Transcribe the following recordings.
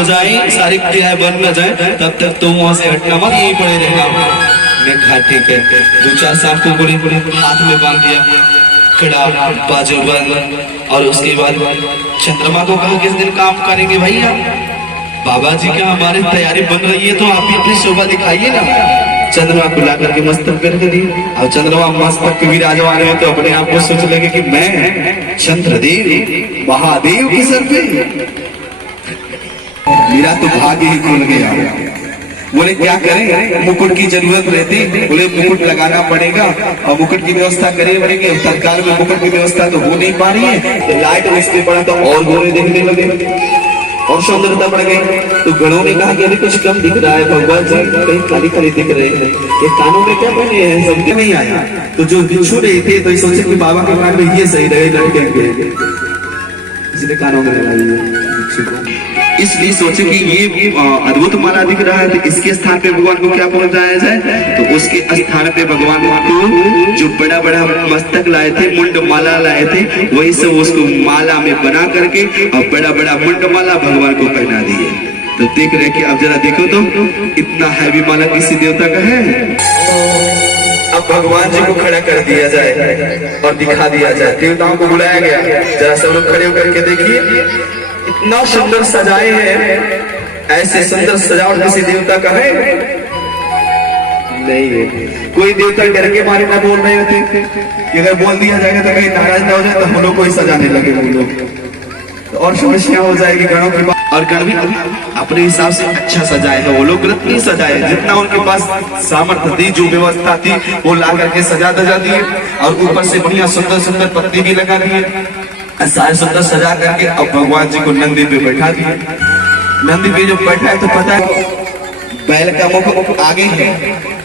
हो जाए, सारी क्रियाएं बन न जाए, तब तक तुम वहां से हटना मत, यहीं पड़े रहना। मैं कहा ठीक है। 2-4 सांप को बड़े हाथ में बांध दिया, कड़ा बाजू बंद, और उसके बाद चंद्रमा को कहा किस दिन काम करेंगे भैया, बाबा जी क्या हमारी तैयारी बन रही है, तो आप भी अपनी शोभा दिखाइए ना। चंद्रमा को ला करके मस्तक पे रख दी, और चंद्रमा मस्तक पे विराजमान रहे तो अपने आप को सोच लेंगे कि मैं चंद्रदेव महादेव के सर पे, मेरा तो भाग्य ही खुल गया। बोले क्या करें, मुकुट की जरूरत रहती, बोले मुकुट लगाना पड़ेगा, और मुकुट की व्यवस्था करेंगे। तत्काल में मुकुट की व्यवस्था तो हो नहीं पा रही है, तो लाइट उस पे पड़ा तो और गोरे दिखने लगे और सुंदरता बढ़ गई। तो गणों ने कहा कि अभी कुछ कम दिख रहा है, भगवान जी कहीं खाली खाली दिख रहे हैं, ये कानों में क्या पहने हैं, समझ नहीं आया। तो जो बिच्छू रहे थे तो सोचे कि बाबा के कान में ये सही रहे, लड़के इसलिए कानों में लगाई, इसलिए सोचे कि ये अद्भुत माला दिख रहा है, तो इसके स्थान पे भगवान को क्या पहुंचाया जाए। तो उसके स्थान पे भगवान को जो बड़ा बड़ा मस्तक लाए थे, मुंड माला लाए थे, वही सब उसको माला में बना करके और बड़ा बड़ा मुंड माला भगवान को पहना दिए। तो देख रहे कि अब जरा देखो तो इतना हैवी माला किसी देवता का है। अब भगवान जी को खड़ा कर दिया जाए और दिखा दिया जाए, देवताओं को बुलाया गया, जरा सब लोग खड़े होकर के देखिए, इतना सुंदर सजाए हैं, ऐसे सुंदर सजावट किसी देवता का है नहीं है। कोई देवता डर के मारे ना बोल रहे होते कि अगर बोल दिया जाएगा तो कहीं नाराज ना हो जाए, तो हम लोग को ही सजाने लगे हम लोग, तो और समस्या हो जाएगी गणों की। और गण भी अपने हिसाब से अच्छा सजाए हैं, वो लोग गलत नहीं सजाए, जितना उनके पास सामर्थ्य थी, जो व्यवस्था थी, वो ला करके सजा दजा दिए, और ऊपर से बढ़िया सुंदर सुंदर पत्ती भी लगा दिए, सारे सुंदर सजा करके अब भगवान जी को नंदी पे बैठा दिया। नंदी पे जो बैठा है तो पता है बैल का मुख आगे है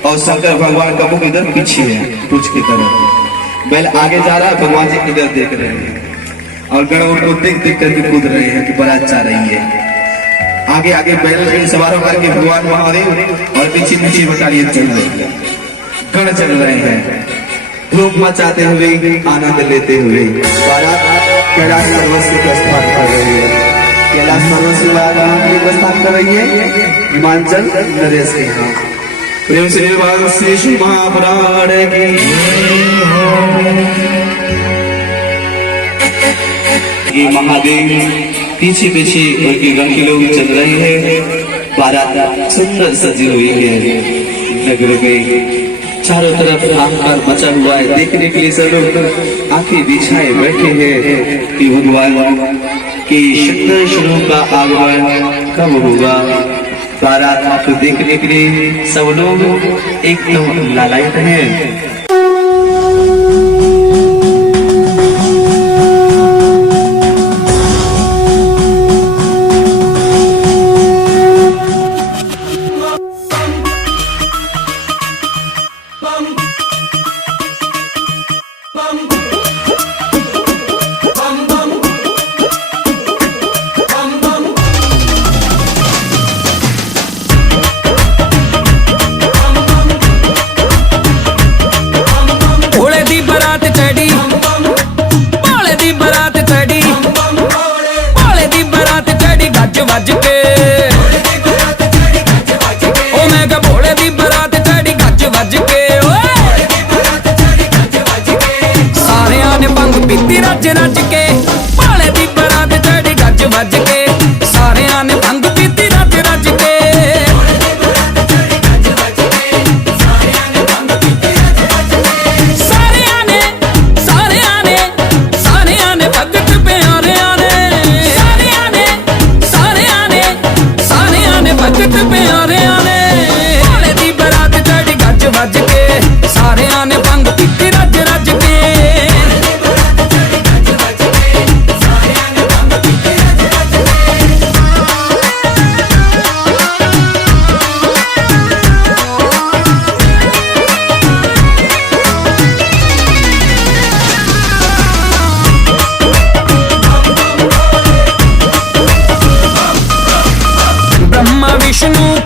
और शंकर भगवान का मुख इधर पीछे है, पूछ की तरफ। बैल आगे जा रहा है, भगवान जी इधर देख रहे हैं, और गण उनको देख देख करके कूद रहे हैं कि बारात जा रही है। आगे आगे बैल सवार होकर के भगवान महादेव, और पीछे पीछे बटालियन चल रही है, गण चल रहे हैं, धूम मचाते हुए, आनंद लेते हुए बारात कैलाश पर्वत से प्रस्थान कर रही है। कैलाश पर्वत से बारात प्रस्थान कर रही है हिमाचल नरेश के यहाँ। प्रेम से भगवान श्री शिव महापुराण की ये महादेव पीछे पीछे उनके गण के लोग चल रहे हैं, बारात सुंदर सजी हुई है, नगर में चारों तरफ हाहाकार मचा हुआ है, देखने के लिए सब लोग आंखें बिछाए बैठे हैं कि भगवान के सुंदर स्वरूप का आगमन कब होगा। बारात को देखने के लिए सब लोग एकदम लालायित हैं।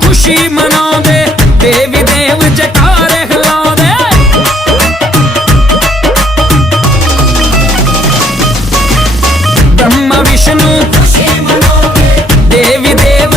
खुशी मनाओगे, देवी देव जयकारे हिलाओगे। ब्रह्मा विष्णु खुशी मनाओगे, देवी देव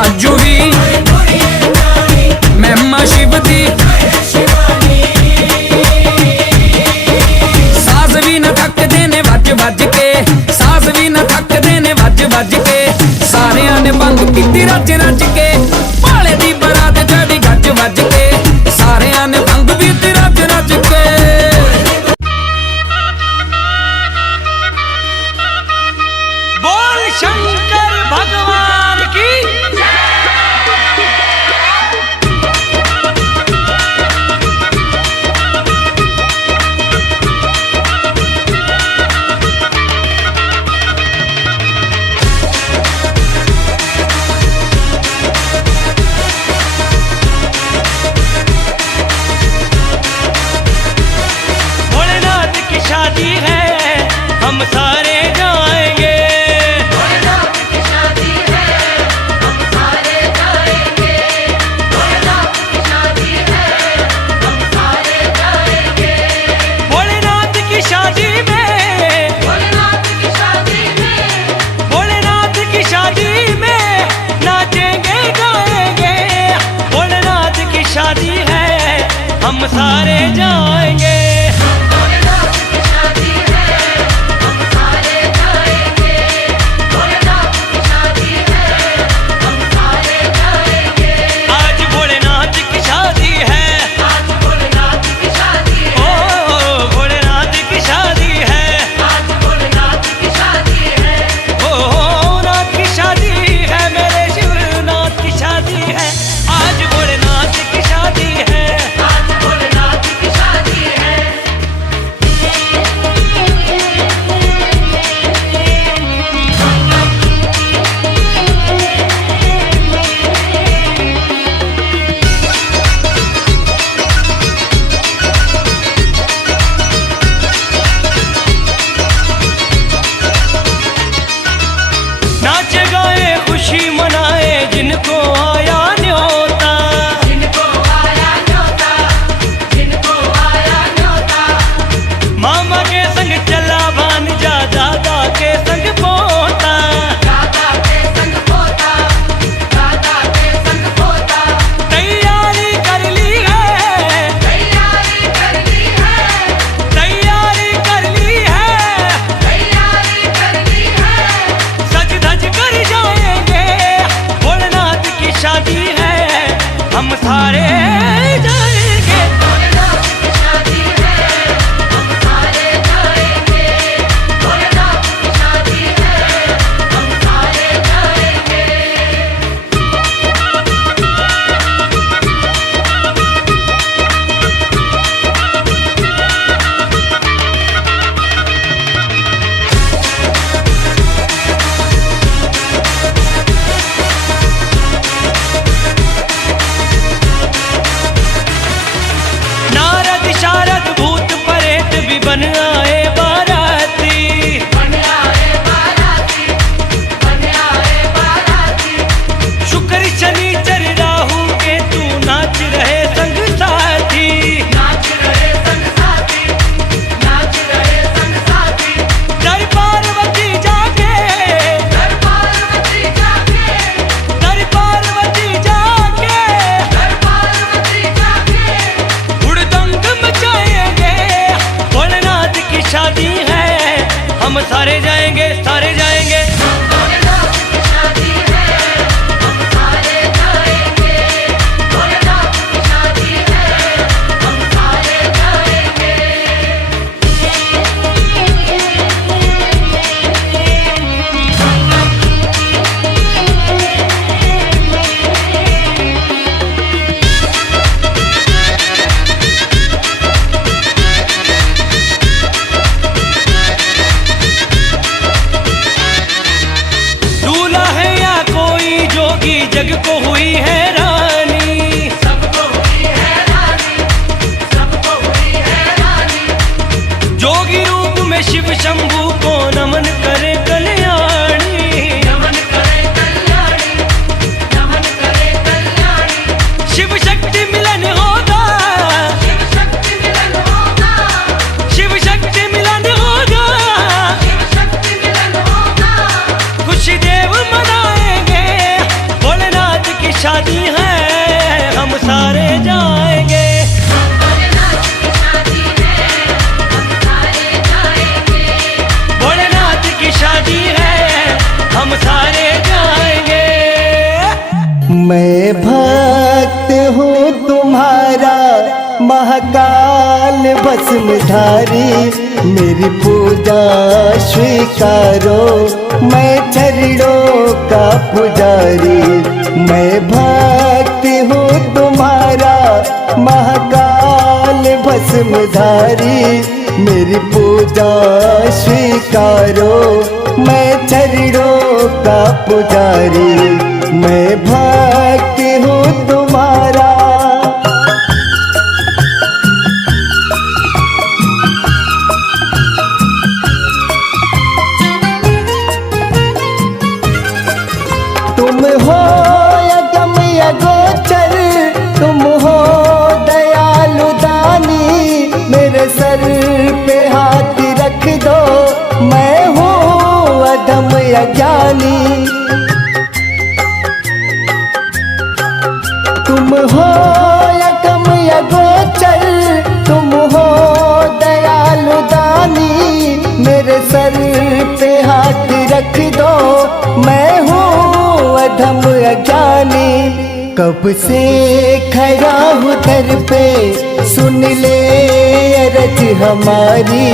राजू भी महिमा शिव दी सास भी न थक देने वज वज के सास भी न थक देने वज वज के सारिया ने भंग पीती रज रज के भाले दी बरात चढ़ी गज वज के सारिया ने भंग पीती रज रज के बोल शंकर भगवान की भोलेनाथ की शादी है हम सारे जाएंगे भोलेनाथ की शादी है हम सारे जाएंगे भोलेनाथ की शादी है हम सारे जाएंगे भोलेनाथ की शादी में भोलेनाथ की शादी में भोलेनाथ की शादी में नाचेंगे गाएंगे भोलेनाथ की शादी है हम सारे जाएंगे भोलेनाथ की शादी है हम सारे जाएंगे भोलेनाथ की शादी है हम सारे जाएंगे आज भोलेनाथ की शादी है आज भोलेनाथ की शादी है ओ भोलेनाथ की शादी है आज भोलेनाथ की शादी है ओ नाथ की शादी है मेरे शिवनाथ की शादी है आज भोलेनाथ की शादी है आज भोलेनाथ की शादी है नाच गाए खुशी मनाए जिनको आया न्योता जिनको आया न्योता जिनको आया न्योता मामा के संग चला भांजा दादा के संग पोता दादा के संग पोता दादा के संग पोता तैयारी कर ली है तैयारी कर ली है तैयारी कर ली है तैयारी कर ली है सज धज कर जाएंगे भोलेनाथ की शादी है हम सारे जाएंगे भोलेनाथ की शादी है हम सारे जाएंगे भोलेनाथ की शादी है हम सारे जाएंगे मैं भक्त हूँ तुम्हारा महाकाल भस्मधारी, मेरी पूजा स्वीकारो, मैं चरणों का पुजारी। मैं भक्त हूँ तुम्हारा महाकाल भस्मधारी, मेरी पूजा स्वीकारो, मैं चरणों का पुजारी। मैं भक्त हूँ तुम्हारा। तुम हो अगम अगोचर, तुम हो दयालु दानी, मेरे सर पे हाथ रख दो, मैं हूँ अधम अज्ञानी। तुम हो अगम अगोचर, तुम हो दयालु दानी, मेरे सर पे हाथ रख दो, मैं हूँ अधम अज्ञानी। कब से खड़ा हूँ दर पे, सुन ले अरज हमारी,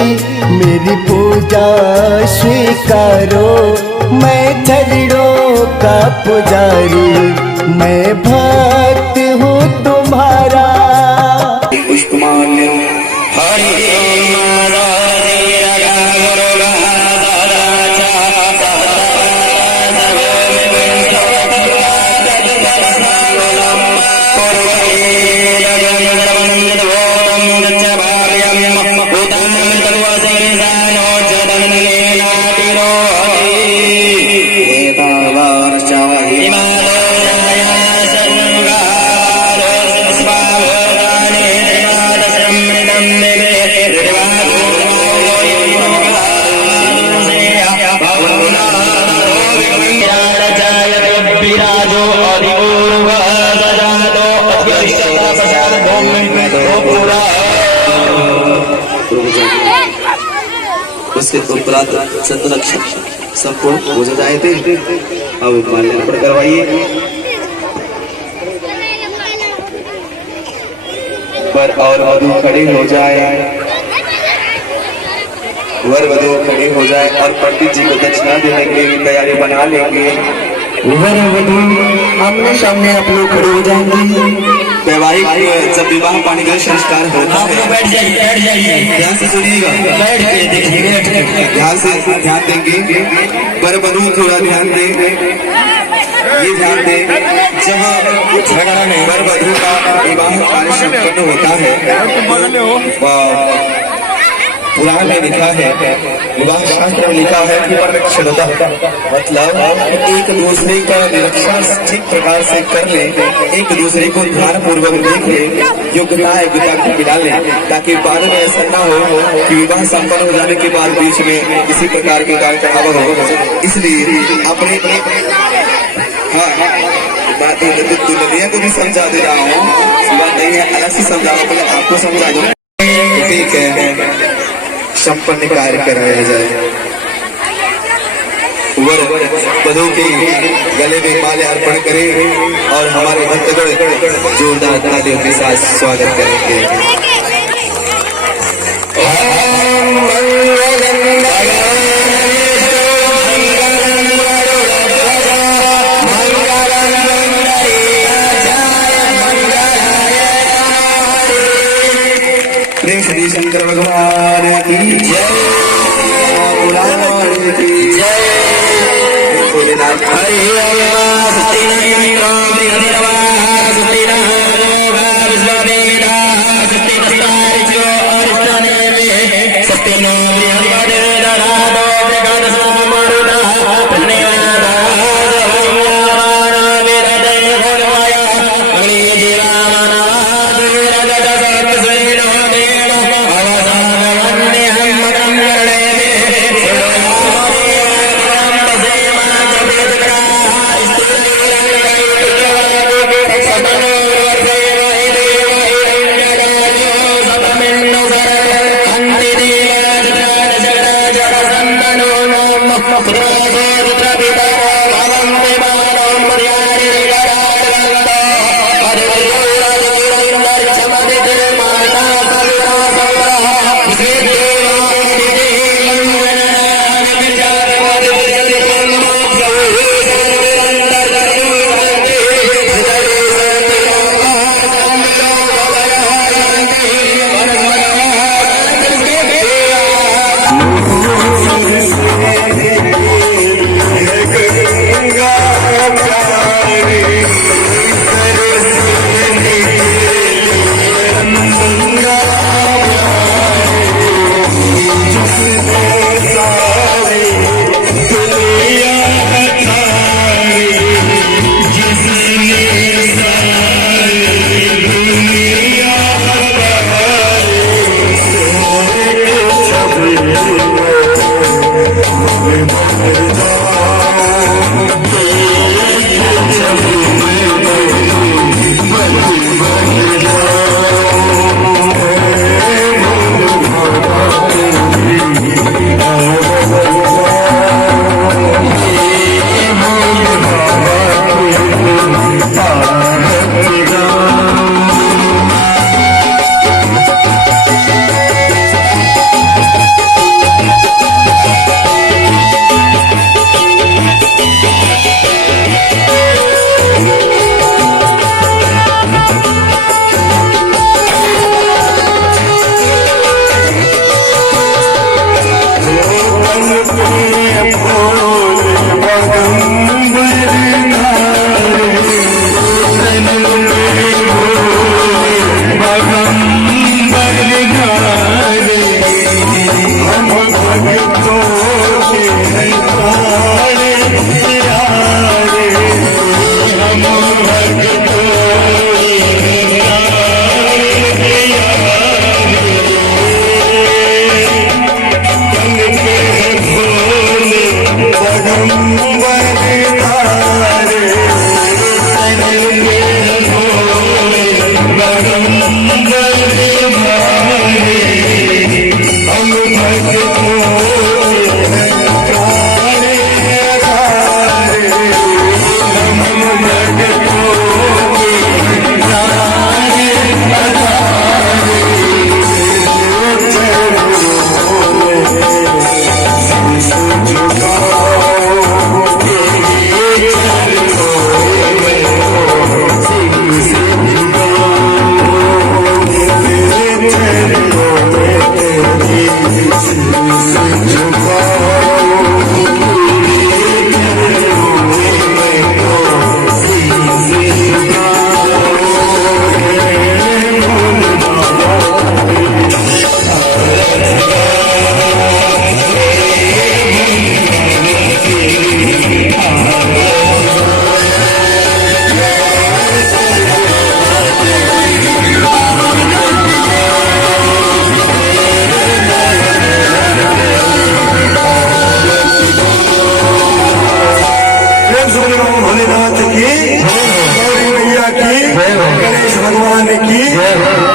मेरी पूजा स्वीकारो, मैं चरणों का पुजारी। मैं भक्त हूँ तुम्हारा। पुष्पमाल्य उसके उपरांत संरक्षण सबको हो जाए थे। अब माल्यार्पण करवाइए। वर और वधू खड़े हो जाए, वर वधू खड़े हो जाए और पंडित जी को दक्षिणा देने के लिए तैयारी बना लेंगे। वर वधू आमने सामने आप लोग खड़े हो जाएंगे। वैवाहिक जब विवाह पानी का संस्कार होता है, बैठ जाइए, ध्यान से सुनिएगा, ध्यान से ध्यान देंगे। वर वधू थोड़ा ध्यान दें, ये ध्यान दें, जब वर वधू का विवाह कार्य संपन्न होता है, पुराण में लिखा है, विवाह शास्त्र में लिखा है कि परमेश्वरता मतलब एक दूसरे का निरीक्षण ठीक प्रकार से कर ले, एक दूसरे को ध्यान पूर्वक देख ले, योग्यता को मिला ले, ताकि बाद में ऐसा ना हो कि विवाह संपन्न हो जाने के बाद बीच में किसी प्रकार के कार्य हो। इसलिए अपने दुनिया को भी समझा दे रहा हूँ, बात नहीं है, अलग से समझा रहा हूँ, आपको समझा दूँ। ठीक है, संपन्न कार्य कराया जाए। वर वधू के गले में माल्यार्पण करें और हमारे भक्तगण जोरदार तालियों के साथ स्वागत करेंगे। श्री शंकर भगवान की जय, भोलेनाथ की जय, भोलेनाथ बोलो भोलेनाथ की, गौरी मैया की, गणेश भगवान की।